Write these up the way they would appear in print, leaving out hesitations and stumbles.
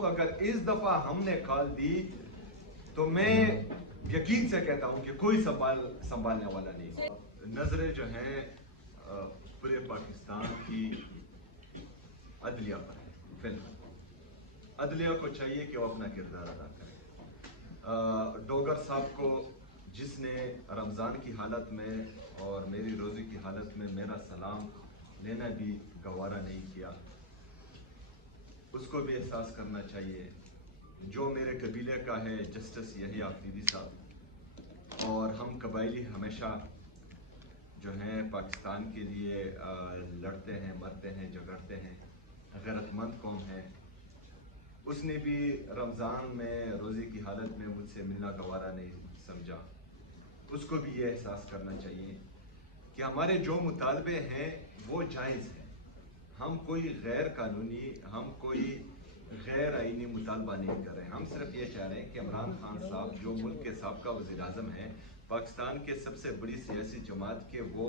हूँ, अगर इस दफा हमने कॉल दी तो मैं यकीन से कहता हूँ कि कोई संभालने वाला नहीं। नजरें जो हैं पूरे पाकिस्तान की अदलिया पर है। फिलहाल अदलिया को चाहिए कि वो अपना किरदार अदा करे। डोगर साहब को जिसने रमज़ान की हालत में और मेरी रोज़ी की हालत में मेरा सलाम लेना भी गवारा नहीं किया, उसको भी एहसास करना चाहिए। जो मेरे कबीले का है जस्टिस यही आफरीदी साहब, और हम कबायली हमेशा जो हैं पाकिस्तान के लिए लड़ते हैं, मरते हैं, झगड़ते हैं, गैरतमंद कौम है। उसने भी रमज़ान में रोज़ी की हालत में मुझसे मिलना गवारा नहीं समझा। उसको भी ये एहसास करना चाहिए कि हमारे जो मुतालबे हैं वो जायज़ हैं। हम कोई गैर कानूनी, हम कोई गैर आईनी मुतालबा नहीं कर रहे हैं। हम सिर्फ ये चाह रहे हैं कि इमरान खान साहब जो मुल्क के साबका वज़ीर आज़म हैं, पाकिस्तान के सबसे बड़ी सियासी जमात के वो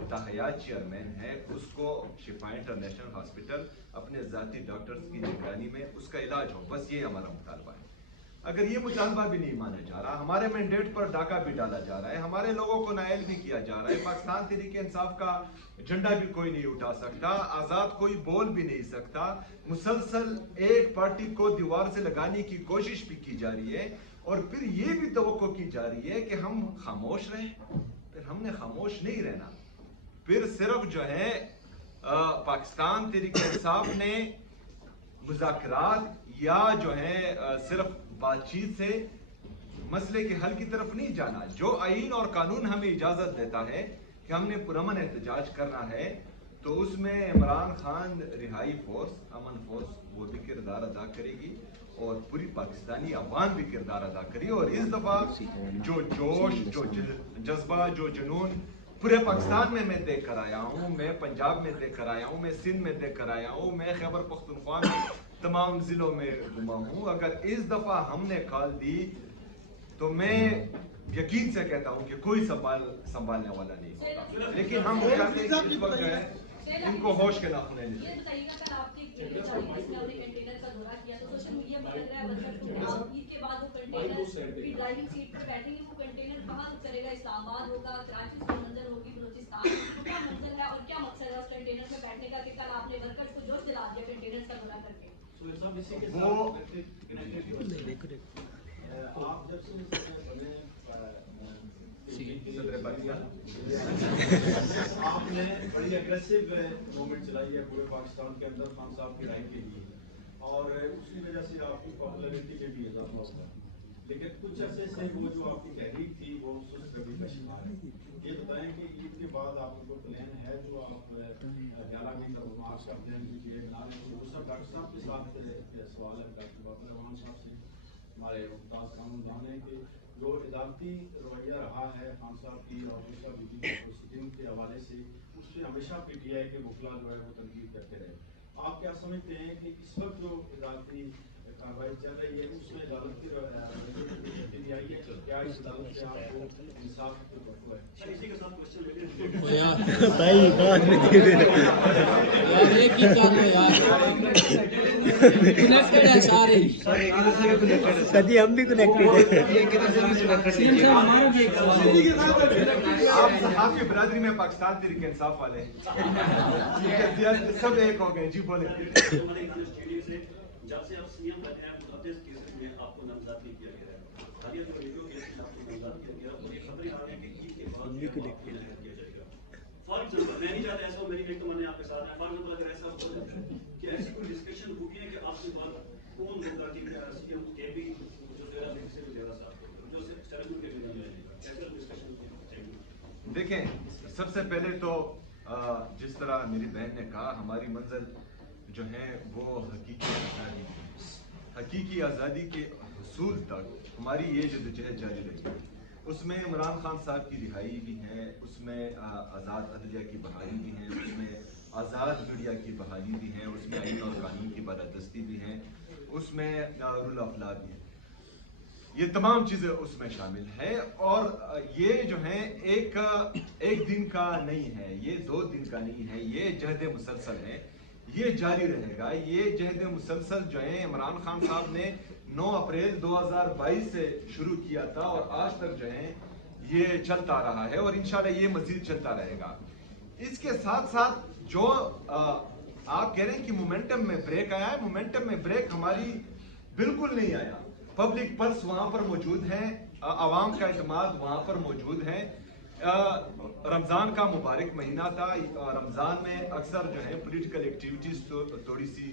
ताहयात चेयरमैन है, उसको शिफा इंटरनेशनल हॉस्पिटल अपने ज़ाती डॉक्टर्स की निगरानी में उसका इलाज हो। बस ये हमारा मुतालबा है। अगर ये मुतालबा भी नहीं माना जा रहा, हमारे मैंडेट पर डाका भी डाला जा रहा है, हमारे लोगों को नायल भी किया जा रहा है, पाकिस्तान तहरीक इंसाफ का झंडा भी कोई नहीं उठा सकता, आज़ाद कोई बोल भी नहीं सकता, मुसलसल एक पार्टी को दीवार से लगाने की कोशिश भी की जा रही है, और फिर ये भी तवक्को की जा रही है कि हम खामोश रहें। फिर हमने खामोश नहीं रहना। फिर सिर्फ जो है पाकिस्तान तहरीक इंसाफ ने मुज़ाकरात या जो है सिर्फ बातचीत से मसले के हल की तरफ नहीं जाना। जो आईन और कानून हमें इजाज़त देता है कि हमने पुरअमन एहतजाज करना है, तो उसमें इमरान खान रिहाई फोर्स, अमन फोर्स, वो भी किरदार अदा करेगी और पूरी पाकिस्तानी अवाम भी किरदार अदा करेगी। और इस दफ़ा जो जोश, जो जज्बा, जो जुनून पूरे पाकिस्तान में मैं देख कर आया हूँ, मैं पंजाब में देख कर आया हूँ, मैं सिंध में देख कर आया हूँ, मैं खैबर पख्तूनख्वा में तमाम ज़िलों में घुमा हूँ। अगर इस दफ़ा हमने कॉल दी तो मैं यकीन से कहता हूँ कि कोई संभालने वाला नहीं होगा। लेकिन हम चाहते हैं कि इस वक्त जो है इनको होश के नाखून आपने बड़ी एग्रेसिव मूवमेंट चलाई है पूरे पाकिस्तान के अंदर खान साहब की राय के लिए, और उसकी वजह से आपकी पॉपुलैरिटी में भी इजाफा हुआ। लेकिन कुछ ऐसे से वो जो आपकी तहरीक थी वो सुस्त रवि का शिकार है। ये बताएं कि ईद के बाद आपको कोई प्लान है जो आप 11वीं तक मार्च का प्लान कीजिए बना रहे हैं? उस डॉक्टर साहब के साथ सवाल है डॉक्टर बाबर रहमान साहब से, हमारे मुमताज़ खान है कि जो इदारती रवैया रहा है खान साहब की और दूसरा बीजेपी प्रोसीडिंग के हवाले से, उससे हमेशा पीटीआई के वकला जो है वो तनकीद करते रहे। आप क्या समझते हैं कि इस वक्त जो इदारती कार्रवाई चल रही है उसमें अदालत की तब्दीली आई है? क्या इस अदालत से आपको इंसाफ की तवक्को है? इसी के साथ क्वेश्चन भाई बात नहीं यार, ये की कर लो यार, कनेक्टेड है सारे, सदी हम भी कनेक्टेड है। आप सहाफ़ी बिरादरी में पाकिस्तान तहरीक इंसाफ वाले सब एक हो गए। जी बोले। जब से आप सीएम बने हैं मुतअद्दिद केसेस में आपको नामजद नहीं किया गया है। हालिया जो वीडियो केस में आपको नामजद किया गया और ये खबरें आ रही हैं कि ईद के बाद किया जाएगा। फॉर एग्जांपल, मैं नहीं चाहता ऐसा हो, मेरी एक तमन्ना आपके साथ है। फॉर एग्जांपल, अगर ऐसा होता है कि ऐसी कोई डिस्कशन होगी है कि आपके बाद कौन होगा कि सीएम के भी जो तेरा से गुजरा साहब जो स्टैंड के बिना में ऐसा डिस्कशन चाहिए। देखें, सबसे पहले तो जिस तरह मेरी बहन ने कहा, हमारी मंजिल जो है वो हकीकी आज़ादी के हुसूल तक हमारी ये जद्दोजहद जारी रही। उसमें इमरान खान साहब की रिहाई भी है, उसमें आज़ाद अदलिया की बहाली भी है, उसमें आज़ाद मीडिया की बहाली भी है, उसमें आईन और कानून की बालादस्ती भी है, उसमें रूल ऑफ लॉ भी है। ये तमाम चीज़ें उसमें शामिल है। और ये जो है एक दिन का नहीं है, ये 2 दिन का नहीं है, ये जहद मुसलसल है। یہ جاری رہے گا. یہ جہد مسلسل جو ہے عمران خان صاحب نے 9 اپریل 2022 سے شروع کیا تھا اور آج تک جو ہے یہ چلتا رہا ہے اور انشاءاللہ یہ مزید چلتا رہے گا. اس کے ساتھ ساتھ جو آپ کہہ رہے ہیں کہ مومنٹم میں بریک آیا ہے, مومنٹم میں بریک ہماری بالکل نہیں آیا. پبلک پلس وہاں پر موجود ہے, عوام کا اعتماد وہاں پر موجود ہے. رمضان کا مبارک مہینہ تھا, رمضان میں اکثر جو ہے پولیٹیکل ایکٹیویٹیز تھوڑی سی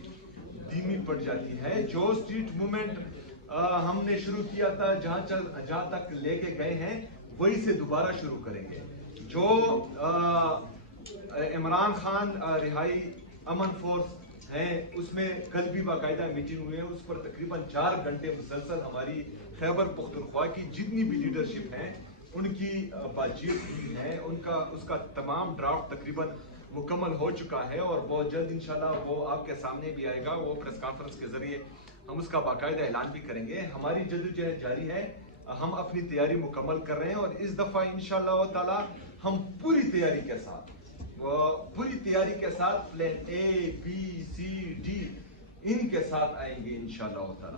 دھیمی پڑ جاتی ہے. جو اسٹریٹ موومنٹ ہم نے شروع کیا تھا, جہاں تک لے کے گئے ہیں وہی سے دوبارہ شروع کریں گے. جو عمران خان رہائی امن فورس ہے, اس میں کل بھی باقاعدہ میٹنگ ہوئی ہے, اس پر تقریباً 4 گھنٹے مسلسل ہماری خیبر پختونخوا کی جتنی بھی لیڈرشپ ہیں ان کی بات چیت ہوئی ہے. اس کا تمام ڈرافٹ تقریباً مکمل ہو چکا ہے اور بہت جلد انشاءاللہ وہ آپ کے سامنے بھی آئے گا. وہ پریس کانفرنس کے ذریعے ہم اس کا باقاعدہ اعلان بھی کریں گے. ہماری جدوجہد جاری ہے, ہم اپنی تیاری مکمل کر رہے ہیں اور اس دفعہ انشاءاللہ تعالی ہم پوری تیاری کے ساتھ پلان اے بی سی ڈی ان کے ساتھ آئیں گے انشاءاللہ تعالی.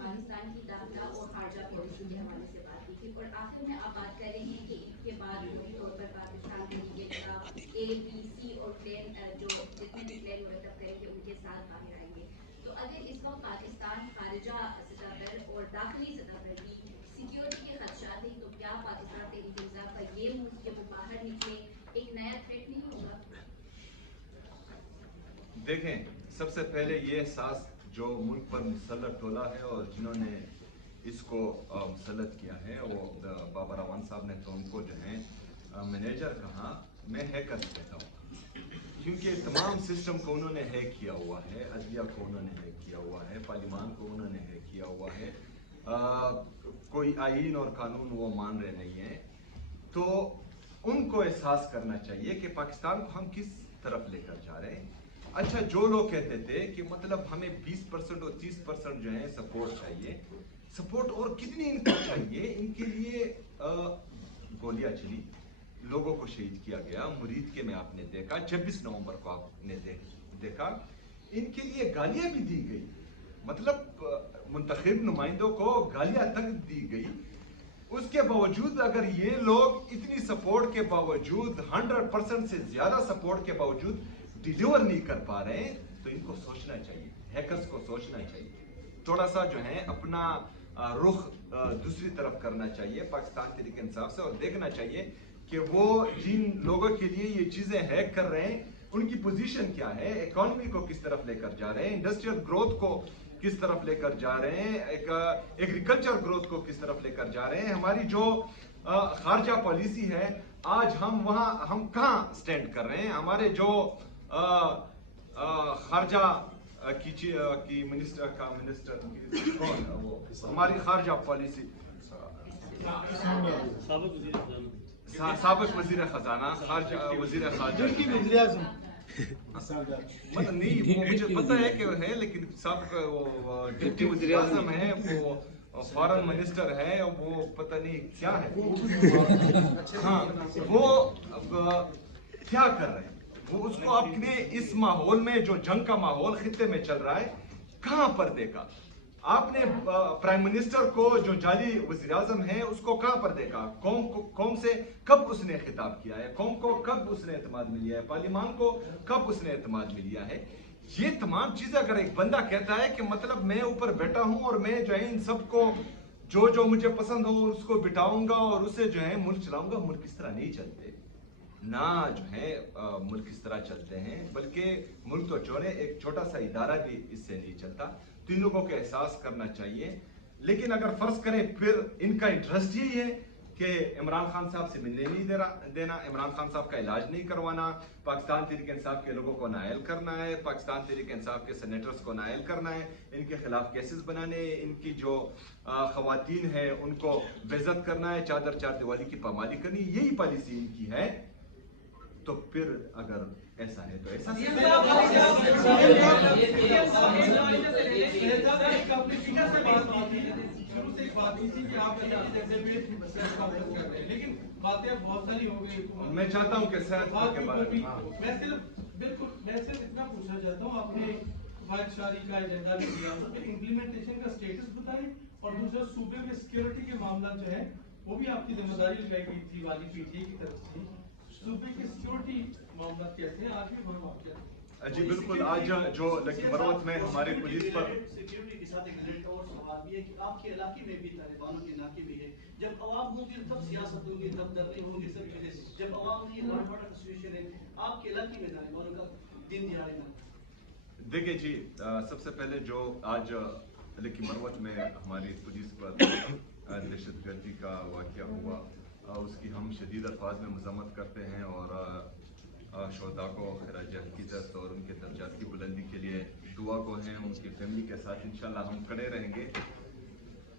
پاکستان کی داخلہ اور خارجہ پالیسی کے حوالے سے بات کی تھی اور آخر میں آپ بات کر رہے ہیں کہ ان کے بعد پوری طور پر پاکستان میں یہ اے بی سی اور پلان جو جتنے بھی پلان مرتب کریں گے ان کے ساتھ باہر آئیں گے. تو اگر اس وقت پاکستان خارجہ سطح پر اور داخلی سطح پر بھی سیکیورٹی کے خدشات ہیں, تو کیا پاکستان تحریک انصاف کا یہ موو کہ وہ باہر نکلے ایک نیا تھریٹ نہیں ہوگا؟ دیکھیں, سب سے پہلے یہ احساس جو ملک پر مسلط ڈولا ہے اور جنہوں نے اس کو مسلط کیا ہے, وہ بابر اعوان صاحب نے تو ان کو جو ہے مینیجر کہا, میں ہیکر کہتا ہوں, کیونکہ تمام سسٹم کو انہوں نے ہیک کیا ہوا ہے. عدلیہ کو انہوں نے ہیک کیا ہوا ہے, پارلیمان کو انہوں نے ہیک کیا ہوا ہے, کوئی آئین اور قانون وہ مان رہے نہیں ہیں. تو ان کو احساس کرنا چاہیے کہ پاکستان کو ہم کس طرف لے کر جا رہے ہیں. اچھا, جو لوگ کہتے تھے کہ مطلب ہمیں 20% اور 30% جو ہے سپورٹ چاہیے, سپورٹ اور کتنی ان کو چاہیے, ان کے لیے گولیاں چلی, لوگوں کو شہید کیا گیا. مرید کے میں آپ نے دیکھا, 26 نومبر کو آپ نے دیکھا, ان کے لیے گالیاں بھی دی گئی, مطلب منتخب نمائندوں کو گالیاں تک دی گئی. اس کے باوجود اگر یہ لوگ اتنی سپورٹ کے باوجود 100% سے زیادہ سپورٹ کے باوجود ڈیلیور نہیں کر پا رہے ہیں, تو ان کو سوچنا چاہیے, ہیکرز کو سوچنا چاہیے, تھوڑا سا جو ہے اپنا رخ دوسری طرف کرنا چاہیے پاکستان تحریک انصاف سے, اور دیکھنا چاہیے کہ وہ جن لوگوں کے لیے یہ چیزیں ہیک کر رہے ہیں ان کی پوزیشن کیا ہے, اکانومی کو کس طرف لے کر جا رہے ہیں, انڈسٹریل گروتھ کو کس طرف لے کر جا رہے ہیں, ایگریکلچر گروتھ کو کس طرف لے کر جا رہے ہیں. ہماری جو خارجہ پالیسی ہے, آج ہم کہاں سٹینڈ کر رہے ہیں. ہمارے جو خارجہ کی منسٹر کون ہے, وہ ہماری خارجہ پالیسی سابق وزیر خزانہ, وزیر خارجہ مطلب نہیں, وہ مجھے پتہ ہے کہ ہے, لیکن سابق وہ ڈپٹی وزیر اعظم ہے, وہ فارن منسٹر ہے, وہ پتہ نہیں کیا ہے. ہاں, وہ کیا کر رہے ہیں, وہ اس کو اپنے اس ماحول میں جو جنگ کا ماحول خطے میں چل رہا ہے کہاں پر دیکھا. آپ نے پرائم منسٹر کو جو جعلی وزیر اعظم ہے اس کو کہاں پر دیکھا, قوم سے کب اس نے خطاب کیا ہے, قوم کو کب اس نے اعتماد میں لیا ہے, پارلیمان کو کب اس نے اعتماد میں لیا ہے. یہ تمام چیزیں اگر ایک بندہ کہتا ہے کہ مطلب میں اوپر بیٹھا ہوں اور میں جو ہے ان سب کو جو مجھے پسند ہو اس کو بٹاؤں گا اور اسے جو ہے ملک چلاؤں گا, ملک اس طرح نہیں چلتے نہ, جو ہے ملک اس طرح چلتے ہیں, بلکہ ملک تو چورے ایک چھوٹا سا ادارہ بھی اس سے نہیں چلتا. تو ان لوگوں کو احساس کرنا چاہیے. لیکن اگر فرض کریں پھر ان کا انٹرسٹ یہی ہے کہ عمران خان صاحب سے ملنے نہیں دینا, عمران خان صاحب کا علاج نہیں کروانا, پاکستان تحریک انصاف کے لوگوں کو نائل کرنا ہے, پاکستان تحریک انصاف کے سینیٹرز کو نائل کرنا ہے, ان کے خلاف کیسز بنانے, ان کی جو خواتین ہیں ان کو بےعزت کرنا ہے, چادر چار دیوالی کی پامالی کرنی, یہی پالیسی ان کی ہے. تو پھر اگر ऐसा है तो ऐसा शुरू से एक बात की थी कि आप जैसे भी प्रेस कॉन्फ्रेंस कर रहे हैं, लेकिन बातें बहुत सारी हो गई। मैं चाहता हूं कि सेहत के बारे में मैं सिर्फ इतना पूछना चाहता हूँ, आपने वाइट शादी का एजेंडा भी दिया, तो इम्प्लीमेंटेशन का स्टेटस बताएं, और दूसरा सूबे में सिक्योरिटी के मामला जो है वो भी आपकी जिम्मेदारी लगाई गई थी वाली पीटीए की तरफ से, सूबे के सिक्योरिटी मामला कैसे हैं आज भी बड़ा वाक़या? जी बिल्कुल, आज जो लकी मरवत में हमारे पुलिस पर सिक्योरिटी के साथ एक रिलेटेड और सवाल भी है कि आपके इलाके में भी तालिबानों के इलाके में है, जब अवाम होंगे तब सियासत होगी, तब धरने होंगे, सब चीजें, जब अवाम नहीं है, लॉ का सिचुएशन है, आपके इलाके में तालिबानों का दिन दिहाड़े में। देखिए जी, सबसे पहले जो आज लकी मरवत में हमारी पुलिस पर दहशतगर्दी का वाक़या हुआ, उसकी हम शदीद अल्फाज में मज़म्मत करते हैं और शोहदा को खराज अक़ीदत और उनके दर्जात की बुलंदी के लिए दुआ को हैं, उनकी फैमिली के साथ इंशाल्लाह हम खड़े रहेंगे।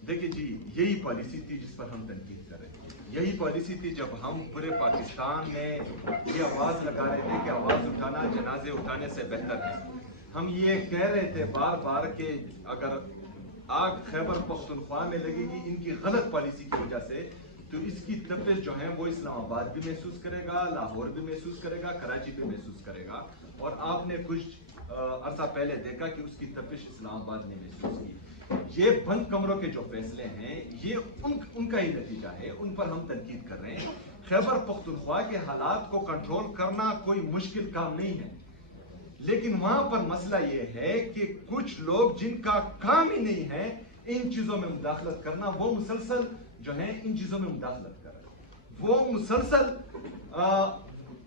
देखिए जी, यही पॉलिसी थी जिस पर हम तनकीद कर रहे थे, यही पॉलिसी थी जब हम पूरे पाकिस्तान में ये आवाज़ लगा रहे थे कि आवाज़ उठाना जनाजे उठाने से बेहतर है। हम ये कह रहे थे बार बार कि अगर आग खैबर पख्तूनख्वा में लगेगी इनकी गलत पॉलिसी की वजह से, तो इसकी तपिश जो है वो इस्लामाबाद भी महसूस करेगा, लाहौर भी महसूस करेगा, कराची भी महसूस करेगा। और आपने कुछ अरसा पहले देखा कि उसकी तपिश इस्लामाबाद ने महसूस की। ये बंद कमरों के जो फैसले हैं ये उनका ही नतीजा है, उन पर हम तनकीद कर रहे हैं। खैबर पख्तूनख्वा के हालात को कंट्रोल करना कोई मुश्किल काम नहीं है, लेकिन वहां पर मसला ये है कि कुछ लोग जिनका काम ही नहीं है इन चीजों में मुदाखलत करना, वो मुसलसल जो है इन चीजों में मुदाखलत कर रहे हैं, वो मुसलसल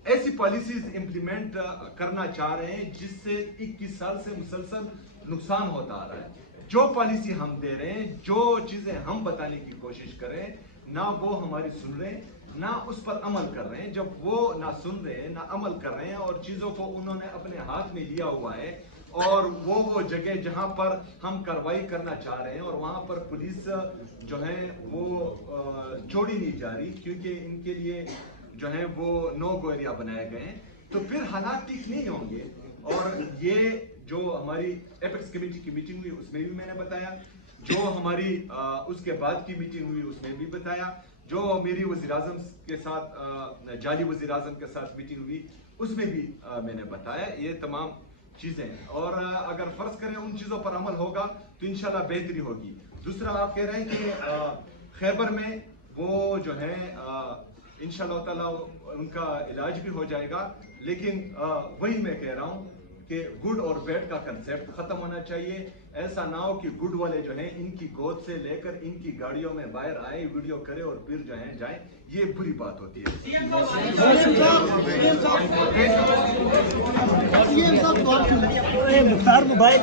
ऐसी पॉलिसीज इंप्लीमेंट करना चाह रहे हैं जिससे 21 साल से मुसलसल नुकसान होता आ रहा है। जो पॉलिसी हम दे रहे हैं, जो चीजें हम बताने की कोशिश करें, ना वो हमारी सुन रहे हैं, ना उस पर अमल कर रहे हैं। जब वो ना सुन रहे हैं, ना अमल कर रहे हैं और चीजों को उन्होंने अपने हाथ में लिया हुआ है, और वो जगह जहां पर हम कार्रवाई करना चाह रहे हैं और वहां पर पुलिस जो है वो छोड़ी नहीं जा रही क्योंकि इनके लिए जो है वो नो गो एरिया बनाए गए हैं, तो फिर हालात ठीक नहीं होंगे। और ये जो हमारी एपेक्स कमेटी की मीटिंग हुई उसमें भी मैंने बताया, जो हमारी उसके बाद की मीटिंग हुई उसमें भी बताया, जो मेरी वज़ीर-ए-आज़म के साथ जाली वज़ीर-ए-आज़म के साथ मीटिंग हुई उसमें भी मैंने बताया ये तमाम चीजें। और अगर फर्ज करें उन चीजों पर अमल होगा तो इंशाल्लाह बेहतरी होगी। दूसरा आप कह रहे हैं कि खैबर में वो जो है इंशाल्लाह ताला उनका इलाज भी हो जाएगा, लेकिन वही मैं कह रहा हूँ कि गुड और बैड का कंसेप्ट खत्म होना चाहिए। ऐसा ना हो कि गुड वाले जो हैं इनकी गोद से लेकर इनकी गाड़ियों में बाहर आए, वीडियो करे और फिर जो है जाए, ये बुरी बात होती है। मुख्तार मोबाइल